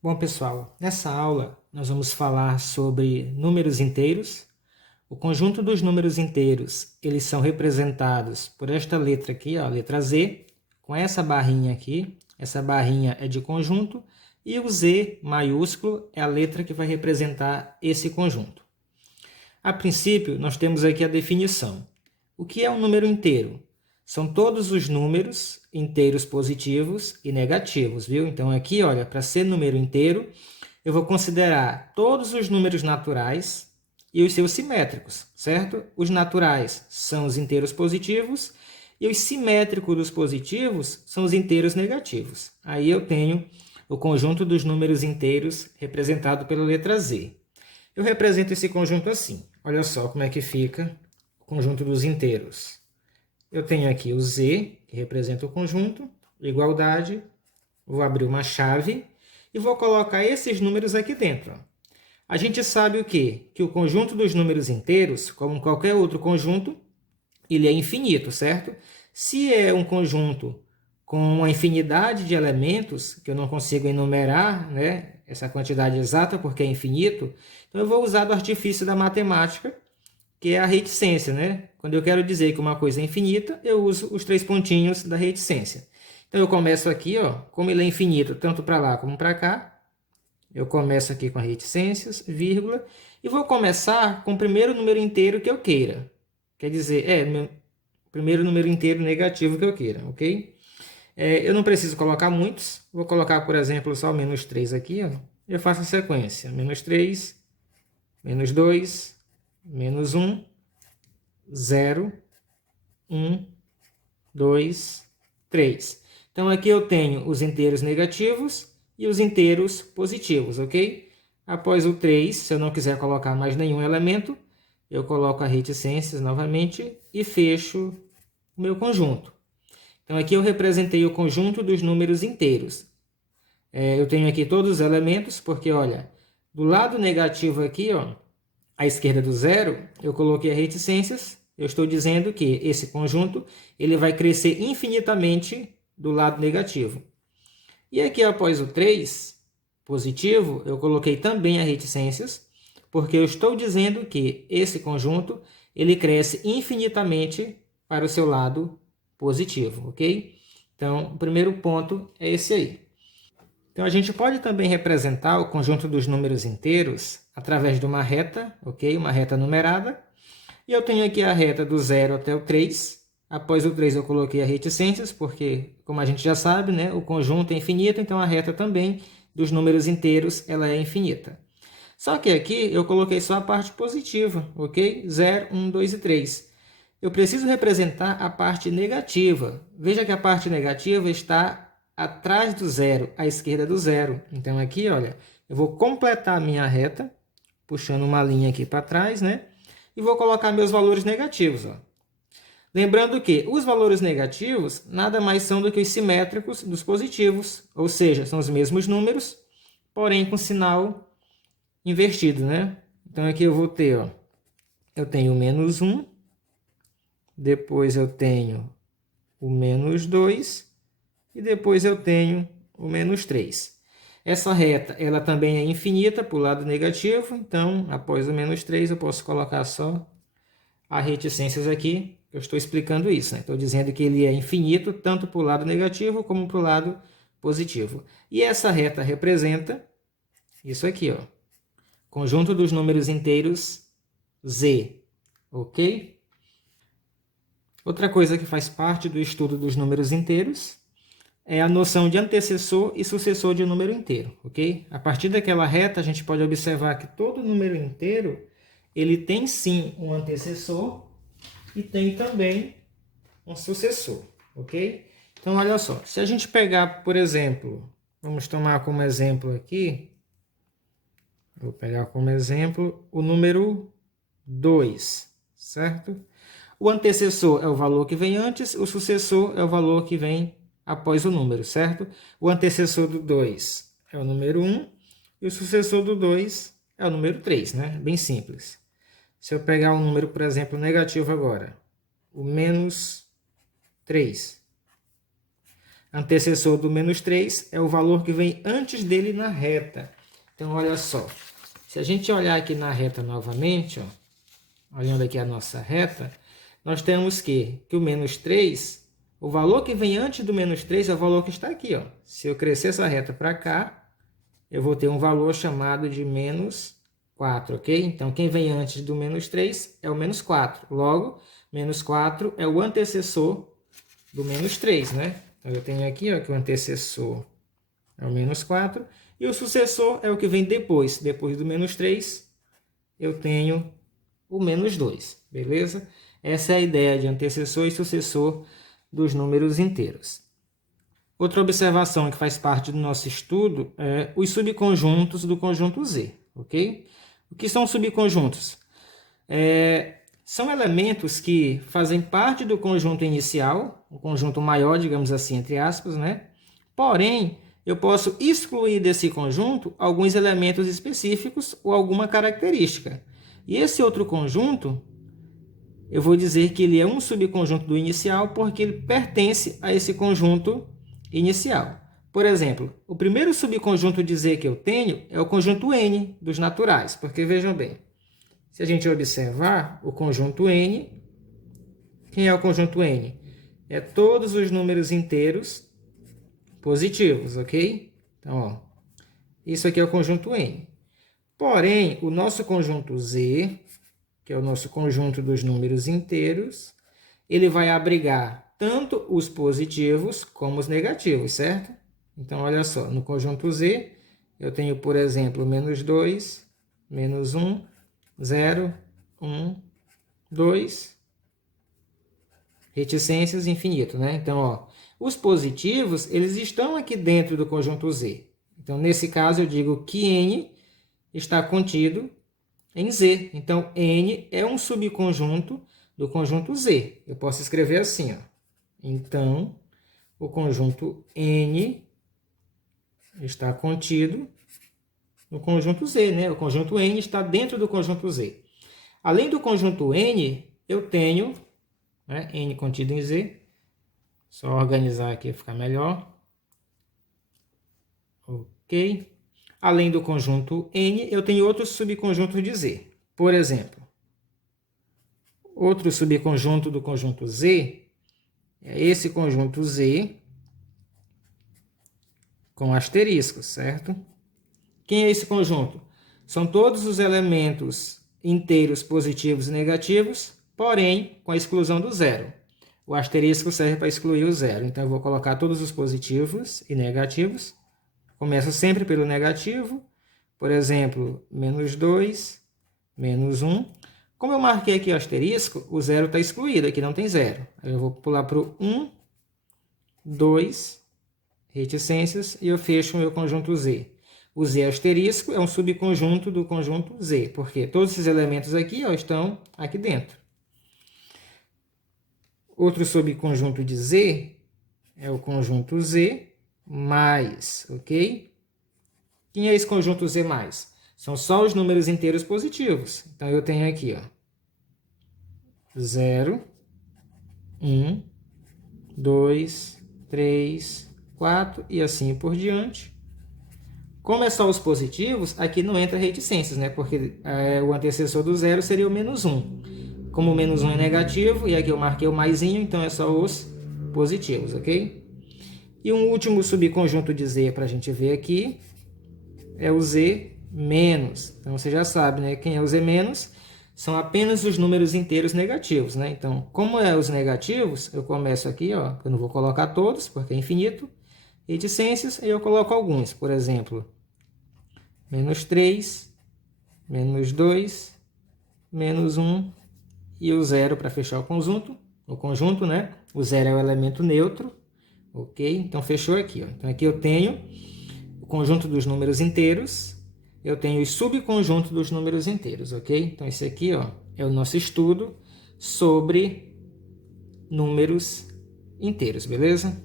Bom, pessoal, nessa aula nós vamos falar sobre números inteiros. O conjunto dos números inteiros, eles são representados por esta letra aqui, ó, a letra Z, com essa barrinha aqui. Essa barrinha é de conjunto e o Z maiúsculo é a letra que vai representar esse conjunto. A princípio, nós temos aqui a definição. O que é um número inteiro? São todos os números inteiros positivos e negativos, viu? Então aqui, olha, para ser número inteiro, eu vou considerar todos os números naturais e os seus simétricos, certo? Os naturais são os inteiros positivos e os simétricos dos positivos são os inteiros negativos. Aí eu tenho o conjunto dos números inteiros representado pela letra Z. Eu represento esse conjunto assim. Olha só como é que fica o conjunto dos inteiros. Eu tenho aqui o Z, que representa o conjunto, igualdade, vou abrir uma chave e vou colocar esses números aqui dentro. A gente sabe o quê? Que o conjunto dos números inteiros, como qualquer outro conjunto, ele é infinito, certo? Se é um conjunto com uma infinidade de elementos, que eu não consigo enumerar, né, essa quantidade exata porque é infinito, então eu vou usar do artifício da matemática, que é a reticência, né? Quando eu quero dizer que uma coisa é infinita, eu uso os 3 pontinhos da reticência. Então eu começo aqui, ó, como ele é infinito tanto para lá como para cá, eu começo aqui com a reticências, vírgula, e vou começar com o primeiro número inteiro que eu queira. Quer dizer, meu primeiro número inteiro negativo que eu queira, ok? Eu não preciso colocar muitos, vou colocar, por exemplo, só o menos 3 aqui, ó. Eu faço a sequência, menos 3, menos 2, menos 1, 0, 1, 2, 3. Então aqui eu tenho os inteiros negativos e os inteiros positivos, ok? Após o 3, se eu não quiser colocar mais nenhum elemento, eu coloco a reticências novamente e fecho o meu conjunto. Então aqui eu representei o conjunto dos números inteiros. Eu tenho aqui todos os elementos, porque olha, do lado negativo aqui, ó, à esquerda do zero, eu coloquei a reticências. Eu estou dizendo que esse conjunto ele vai crescer infinitamente do lado negativo. E aqui após o 3, positivo, eu coloquei também a reticências, porque eu estou dizendo que esse conjunto ele cresce infinitamente para o seu lado positivo, ok? Então, o primeiro ponto é esse aí. Então, a gente pode também representar o conjunto dos números inteiros através de uma reta, ok? Uma reta numerada. E eu tenho aqui a reta do 0 até o 3. Após o 3 eu coloquei a reticências, porque, como a gente já sabe, né, o conjunto é infinito, então a reta também dos números inteiros ela é infinita. Só que aqui eu coloquei só a parte positiva, ok? 0, 1, 2 e 3. Eu preciso representar a parte negativa. Veja que a parte negativa está atrás do zero, à esquerda do zero. Então aqui, olha, eu vou completar a minha reta, puxando uma linha aqui para trás, né? E vou colocar meus valores negativos, ó. Lembrando que os valores negativos nada mais são do que os simétricos dos positivos, ou seja, são os mesmos números, porém com sinal invertido, né? Então aqui eu vou ter, ó, eu tenho o menos 1, depois eu tenho o menos 2 e depois eu tenho o menos 3. Essa reta ela também é infinita para o lado negativo, então após o menos 3 eu posso colocar só a reticências aqui. Eu estou explicando isso, né? Estou dizendo que ele é infinito tanto para o lado negativo como para o lado positivo. E essa reta representa isso aqui, ó, conjunto dos números inteiros Z, ok? Outra coisa que faz parte do estudo dos números inteiros é a noção de antecessor e sucessor de um número inteiro, ok? A partir daquela reta, a gente pode observar que todo número inteiro, ele tem sim um antecessor e tem também um sucessor, ok? Então, olha só, se a gente pegar, por exemplo, vamos tomar como exemplo aqui, vou pegar como exemplo o número 2, certo? O antecessor é o valor que vem antes, o sucessor é o valor que vem após o número, certo? O antecessor do 2 é o número 1 e o sucessor do 2 é o número 3, né? Bem simples. Se eu pegar um número, por exemplo, negativo agora, o menos 3. antecessor do menos 3 é o valor que vem antes dele na reta. Então, olha só. Se a gente olhar aqui na reta novamente, ó, olhando aqui a nossa reta, nós temos que o menos 3, o valor que vem antes do menos 3 é o valor que está aqui. Ó. Se eu crescer essa reta para cá, eu vou ter um valor chamado de menos 4, ok? Então, quem vem antes do menos 3 é o menos 4. Logo, menos 4 é o antecessor do menos 3, né? Então, eu tenho aqui ó, que o antecessor é o menos 4 e o sucessor é o que vem depois. Depois do menos 3, eu tenho o menos 2, beleza? Essa é a ideia de antecessor e sucessor dos números inteiros. Outra observação que faz parte do nosso estudo é os subconjuntos do conjunto Z, ok? O que são subconjuntos? São elementos que fazem parte do conjunto inicial, o conjunto maior, digamos assim, entre aspas, né? Porém, eu posso excluir desse conjunto alguns elementos específicos ou alguma característica. E esse outro conjunto, eu vou dizer que ele é um subconjunto do inicial porque ele pertence a esse conjunto inicial. Por exemplo, o primeiro subconjunto de Z que eu tenho é o conjunto N dos naturais, porque vejam bem, se a gente observar o conjunto N, quem é o conjunto N? É todos os números inteiros positivos, ok? Então, ó, isso aqui é o conjunto N. Porém, o nosso conjunto Z, que é o nosso conjunto dos números inteiros, ele vai abrigar tanto os positivos como os negativos, certo? Então, olha só, no conjunto Z, eu tenho, por exemplo, menos 2, menos 1, 0, 1, 2, reticências, infinito, né? Então, ó, os positivos, eles estão aqui dentro do conjunto Z. Então, nesse caso, eu digo que N está contido em Z. Então, N é um subconjunto do conjunto Z. Eu posso escrever assim, ó. Então, o conjunto N está contido no conjunto Z, né? O conjunto N está dentro do conjunto Z. Além do conjunto N, eu tenho, né, N contido em Z. Só organizar aqui para ficar melhor. Ok. Além do conjunto N, eu tenho outros subconjuntos de Z. Por exemplo, outro subconjunto do conjunto Z é esse conjunto Z com asterisco, certo? Quem é esse conjunto? São todos os elementos inteiros positivos e negativos, porém com a exclusão do zero. O asterisco serve para excluir o zero. Então, eu vou colocar todos os positivos e negativos. Começo sempre pelo negativo. Por exemplo, menos 2, menos 1. Como eu marquei aqui o asterisco, o zero está excluído, aqui não tem zero. Aí eu vou pular para o 1, 2, reticências, e eu fecho o meu conjunto Z. O Z asterisco é um subconjunto do conjunto Z, porque todos esses elementos aqui ó, estão aqui dentro. Outro subconjunto de Z é o conjunto Z mais, ok? Quem é esse conjunto Z mais? São só os números inteiros positivos. Então, eu tenho aqui, ó, 0, 1, 2, 3, 4 e assim por diante. Como é só os positivos, aqui não entra reticências, né? Porque o antecessor do zero seria o menos 1. Como o menos 1 é negativo, e aqui eu marquei o maisinho, então é só os positivos, ok? E um último subconjunto de Z para a gente ver aqui é o Z menos. Então, você já sabe, né? Quem é o Z menos? São apenas os números inteiros negativos, né? Então, como é os negativos, eu começo aqui, ó, eu não vou colocar todos, porque é infinito, reticências, e eu coloco alguns, por exemplo, menos 3, menos 2, menos 1 e o zero para fechar o conjunto, né? O zero é o elemento neutro, ok? Então, fechou aqui, ó. Então, aqui eu tenho o conjunto dos números inteiros, eu tenho os subconjuntos dos números inteiros, ok? Então, esse aqui, ó, é o nosso estudo sobre números inteiros, beleza?